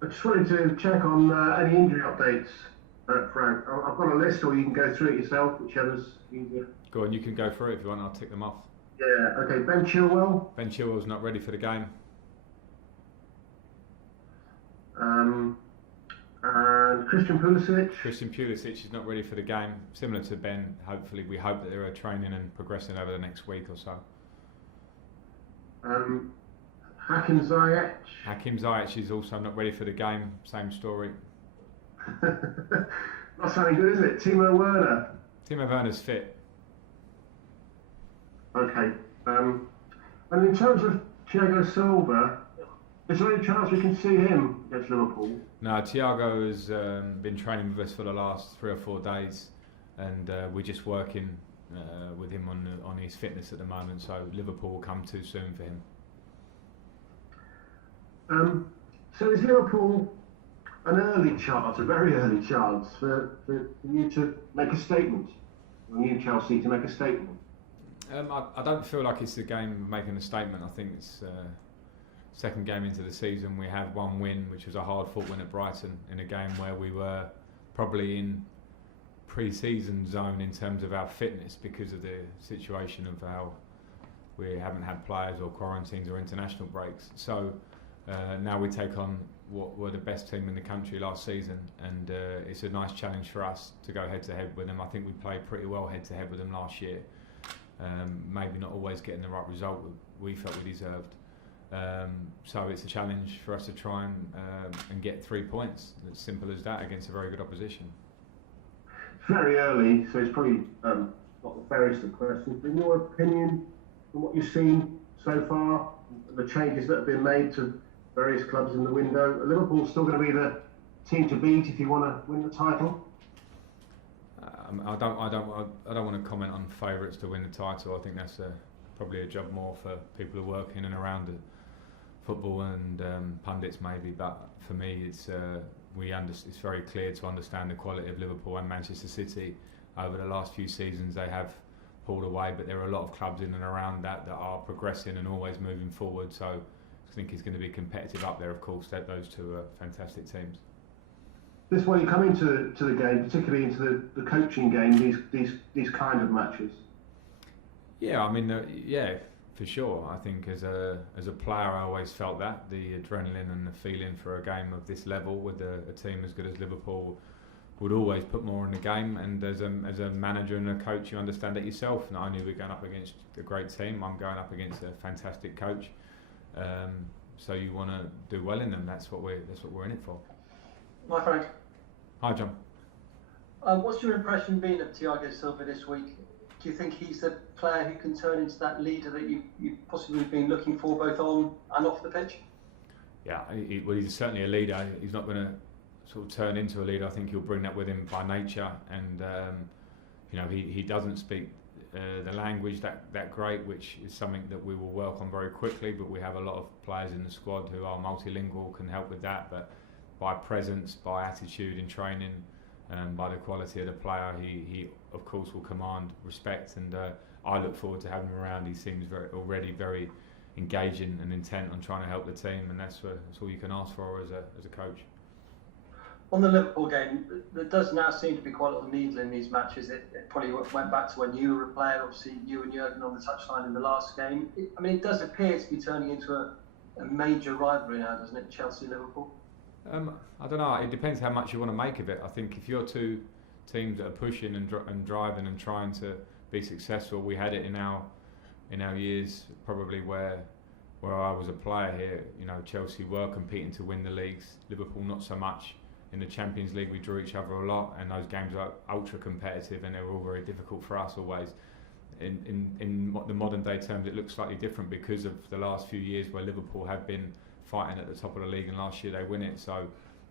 I just wanted to check on any injury updates, Frank. I've got a list, or you can go through it yourself, whichever's easier. Go on, you can go through it if you want. I'll tick them off. Yeah. Okay. Ben Chilwell. Ben Chilwell's not ready for the game. And Christian Pulisic. Christian Pulisic is not ready for the game. Similar to Ben, hopefully we hope that they're training and progressing over the next week or so. Hakim Ziyech. Hakim Ziyech is also not ready for the game. Same story. Not sounding good, is it? Timo Werner. Timo Werner's fit. Okay. And in terms of Thiago Silva, is there any chance we can see him against Liverpool? No, Thiago has been training with us for the last 3 or 4 days, and we're just working with him on his fitness at the moment. So Liverpool will come too soon for him. So is Liverpool an early chance, a very early chance for you to make a statement, or you Chelsea to make a statement? I don't feel like it's the game of making a statement. I think it's second game into the season. We have one win, which was a hard-fought win at Brighton, in a game where we were probably in pre-season zone in terms of our fitness because of the situation of how we haven't had players or quarantines or international breaks. So now we take on what were the best team in the country last season, and it's a nice challenge for us to go head-to-head with them. I think we played pretty well head-to-head with them last year. Maybe not always getting the right result we felt we deserved. So it's a challenge for us to try and get 3 points. It's simple as that against a very good opposition. Very early, so it's probably not the fairest of questions. But in your opinion, from what you've seen so far, the changes that have been made to various clubs in the window, are Liverpool still going to be the team to beat if you want to win the title? I don't want to comment on favourites to win the title. I think that's probably a job more for people who work in and around football and pundits maybe. But for me, it's very clear to understand the quality of Liverpool and Manchester City. Over the last few seasons, they have pulled away, but there are a lot of clubs in and around that are progressing and always moving forward. So I think it's going to be competitive up there. Of course, those two are fantastic teams. This way you come into the game, particularly into the coaching game, these kind of matches. Yeah, I mean, for sure. I think as a player, I always felt that the adrenaline and the feeling for a game of this level with a team as good as Liverpool would always put more in the game. And as a manager and a coach, you understand that yourself. Not only are we going up against a great team, I'm going up against a fantastic coach. So you want to do well in them. That's what we're in it for. Hi Frank. Hi John. What's your impression been of Thiago Silva this week? Do you think he's the player who can turn into that leader that you've possibly been looking for both on and off the pitch? Yeah, he's certainly a leader. He's not going to sort of turn into a leader. I think he'll bring that with him by nature, and he doesn't speak the language that great, which is something that we will work on very quickly. But we have a lot of players in the squad who are multilingual, can help with that. But by presence, by attitude in training, by the quality of the player, he of course will command respect, and I look forward to having him around. He seems already very engaging and intent on trying to help the team, and that's all you can ask for as a coach. On the Liverpool game, there does now seem to be quite a lot of needle in these matches. It probably went back to when you were a player, obviously you and Jürgen on the touchline in the last game. It does appear to be turning into a major rivalry now, doesn't it, Chelsea-Liverpool? I don't know. It depends how much you want to make of it. I think if you're two teams that are pushing and driving and trying to be successful, we had it in our years probably where I was a player here. Chelsea were competing to win the leagues. Liverpool not so much. In the Champions League, we drew each other a lot, and those games are ultra competitive, and they were all very difficult for us always. In the modern day terms, it looks slightly different because of the last few years where Liverpool have been fighting at the top of the league, and last year they win it. So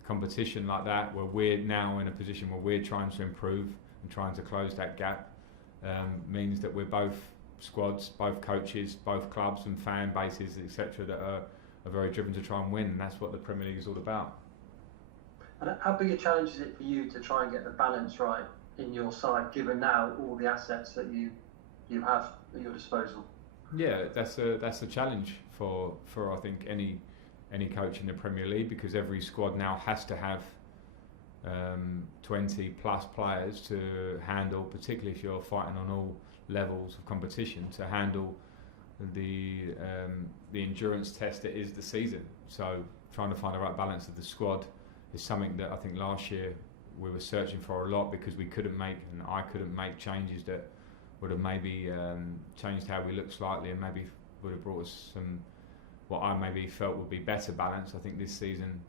competition like that, where we're now in a position where we're trying to improve and trying to close that gap, means that we're both squads, both coaches, both clubs and fan bases, etc., that are very driven to try and win, and that's what the Premier League is all about. And how big a challenge is it for you to try and get the balance right in your side, given now all the assets that you have at your disposal? Yeah, that's a challenge for I think any any coach in the Premier League, because every squad now has to have 20 plus players to handle, particularly if you're fighting on all levels of competition, to handle the endurance test that is the season. So trying to find the right balance of the squad is something that I think last year we were searching for a lot, because we couldn't make, and I couldn't make, changes that would have maybe changed how we look slightly, and maybe would have brought us some, what I maybe felt would be better balance. I think this season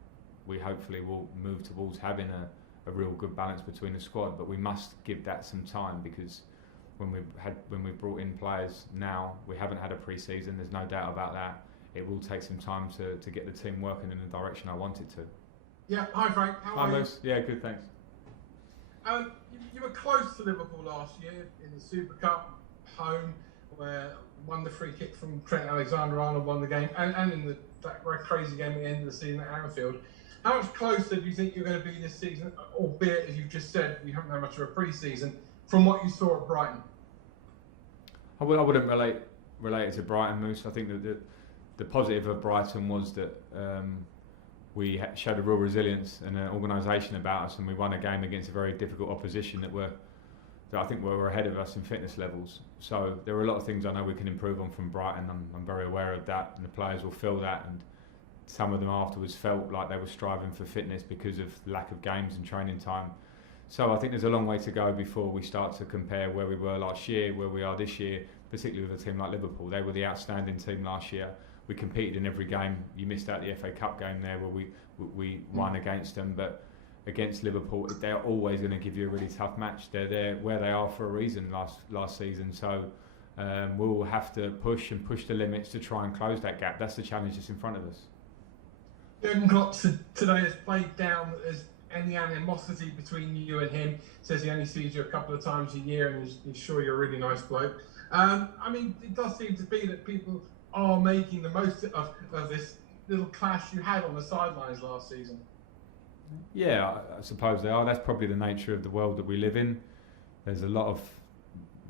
we hopefully will move towards having a real good balance between the squad, but we must give that some time, because when we've brought in players now, we haven't had a pre-season, there's no doubt about that. It will take some time to get the team working in the direction I want it to. Yeah, hi Frank, how are you? Hi Moose, yeah, good, thanks. You were close to Liverpool last year in the Super Cup, home, where won the free kick from Trent Alexander-Arnold, won the game, and in that very crazy game at the end of the season at Anfield. How much closer do you think you're going to be this season, albeit, as you've just said, you haven't had much of a pre-season, from what you saw at Brighton? I wouldn't relate it to Brighton, Moose. I think that the positive of Brighton was that we showed a real resilience and an organisation about us, and we won a game against a very difficult opposition that I think were ahead of us in fitness levels. So there are a lot of things I know we can improve on from Brighton. I'm very aware of that, and the players will feel that, and some of them afterwards felt like they were striving for fitness because of lack of games and training time. So I think there's a long way to go before we start to compare where we were last year, where we are this year, particularly with a team like Liverpool. They were the outstanding team last year. We competed in every game. You missed out the FA Cup game there where we won against them, but against Liverpool, they're always going to give you a really tough match. They're there where they are for a reason last season. So we'll have to push the limits to try and close that gap. That's the challenge that's in front of us. Jürgen Klopp today has played down that there's any animosity between you and him. Says he only sees you a couple of times a year, and he's sure you're a really nice bloke. I mean, it does seem to be that people are making the most of this little clash you had on the sidelines last season. Yeah, I suppose they are. That's probably the nature of the world that we live in. There's a lot of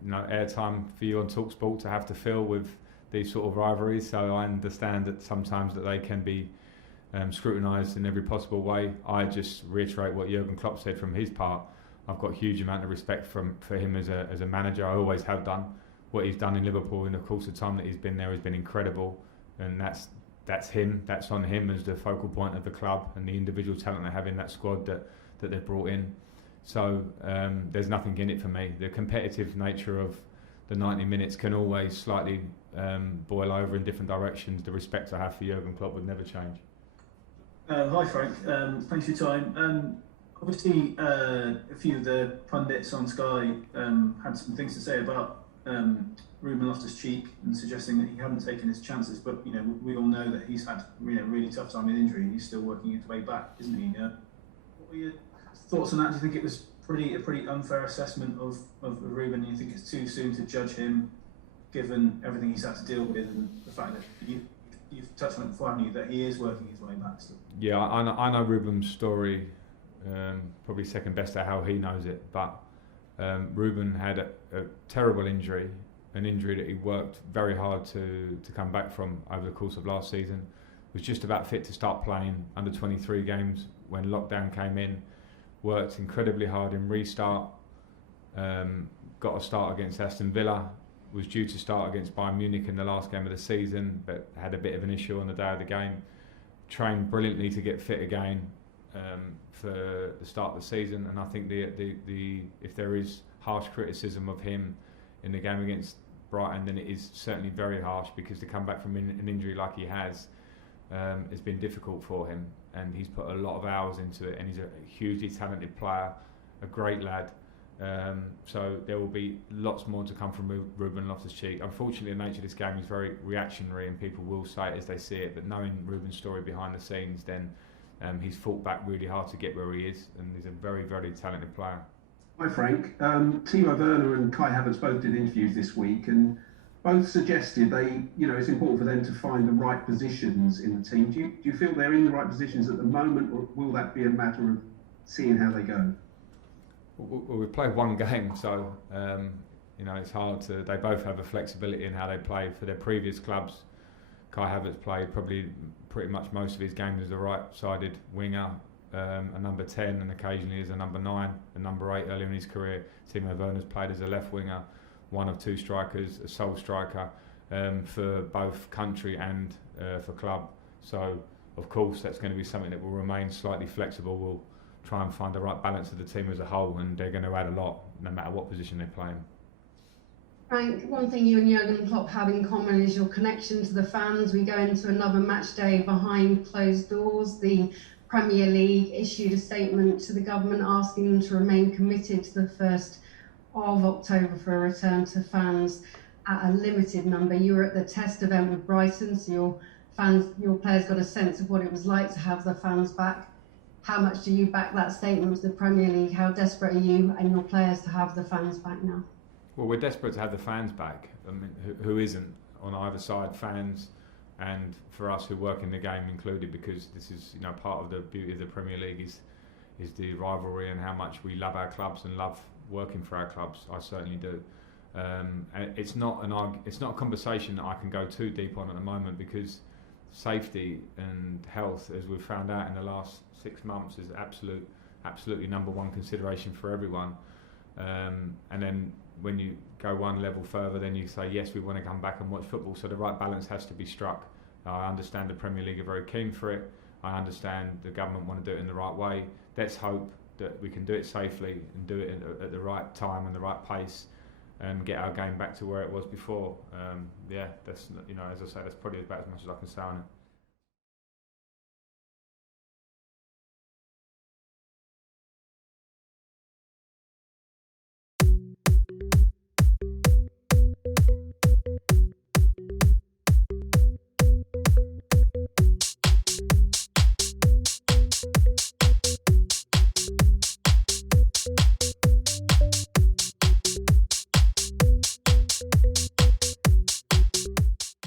airtime for you on TalkSport to have to fill with these sort of rivalries. So I understand that sometimes that they can be scrutinised in every possible way. I just reiterate what Jürgen Klopp said from his part. I've got a huge amount of respect for him as a manager. I always have done. What he's done in Liverpool in the course of time that he's been there has been incredible, and that's him. That's on him as the focal point of the club and the individual talent they have in that squad that they've brought in. So there's nothing in it for me. The competitive nature of the 90 minutes can always slightly boil over in different directions. The respect I have for Jürgen Klopp would never change. Hi Frank, thanks for your time. Obviously, a few of the pundits on Sky had some things to say about Ruben Loftus-Cheek and suggesting that he hadn't taken his chances, but we all know that he's had really tough time with injury, and he's still working his way back, isn't he? What were your thoughts on that? Do you think it was a pretty unfair assessment of Ruben? Do you think it's too soon to judge him, given everything he's had to deal with, and the fact that you've touched on it before, haven't you, that he is working his way back still? Yeah, I know Ruben's story probably second best at how he knows it, but Ruben had a terrible injury, an injury that he worked very hard to come back from over the course of last season. Was just about fit to start playing under 23 games when lockdown came in, worked incredibly hard in restart, got a start against Aston Villa, was due to start against Bayern Munich in the last game of the season, but had a bit of an issue on the day of the game. Trained brilliantly to get fit again for the start of the season, and I think the if there is harsh criticism of him in the game against Brighton, then it is certainly very harsh, because to come back from an injury like he has been difficult for him, and he's put a lot of hours into it, and he's a hugely talented player, a great lad. So there will be lots more to come from Ruben Loftus-Cheek. Unfortunately, the nature of this game is very reactionary, and people will say it as they see it, but knowing Ruben's story behind the scenes, then he's fought back really hard to get where he is, and he's a very, very talented player. Hi Frank. Timo Werner and Kai Havertz both did interviews this week, and both suggested it's important for them to find the right positions in the team. Do you feel they're in the right positions at the moment, or will that be a matter of seeing how they go? Well, we've played one game, so it's hard to. They both have a flexibility in how they play for their previous clubs. Kai Havertz played probably pretty much most of his games as a right-sided winger, a number 10, and occasionally as a number 9 and number 8 earlier in his career. Timo Werner's played as a left winger, one of two strikers, a sole striker for both country and for club. So of course that's going to be something that will remain slightly flexible. We'll try and find the right balance of the team as a whole, and they're going to add a lot no matter what position they're playing. Frank, one thing you and Jürgen Klopp have in common is your connection to the fans. We go into another match day behind closed doors. The Premier League issued a statement to the government asking them to remain committed to the 1st of October for a return to fans at a limited number. You were at the test event with Brighton, so your players got a sense of what it was like to have the fans back. How much do you back that statement with the Premier League? How desperate are you and your players to have the fans back now? Well, we're desperate to have the fans back. I mean, who isn't on either side? Fans, and for us who work in the game included, because this is, you know, part of the beauty of the Premier League is the rivalry and how much we love our clubs and love working for our clubs. I certainly do. And it's not a conversation that I can go too deep on at the moment, because safety and health, as we've found out in the last 6 months, is absolutely number one consideration for everyone. And then when you go one level further, then you say, yes, we want to come back and watch football. So the right balance has to be struck. I understand the Premier League are very keen for it. I understand the government want to do it in the right way. Let's hope that we can do it safely and do it at the right time and the right pace, and get our game back to where it was before. That's, you know, as I say, that's probably about as much as I can say on it.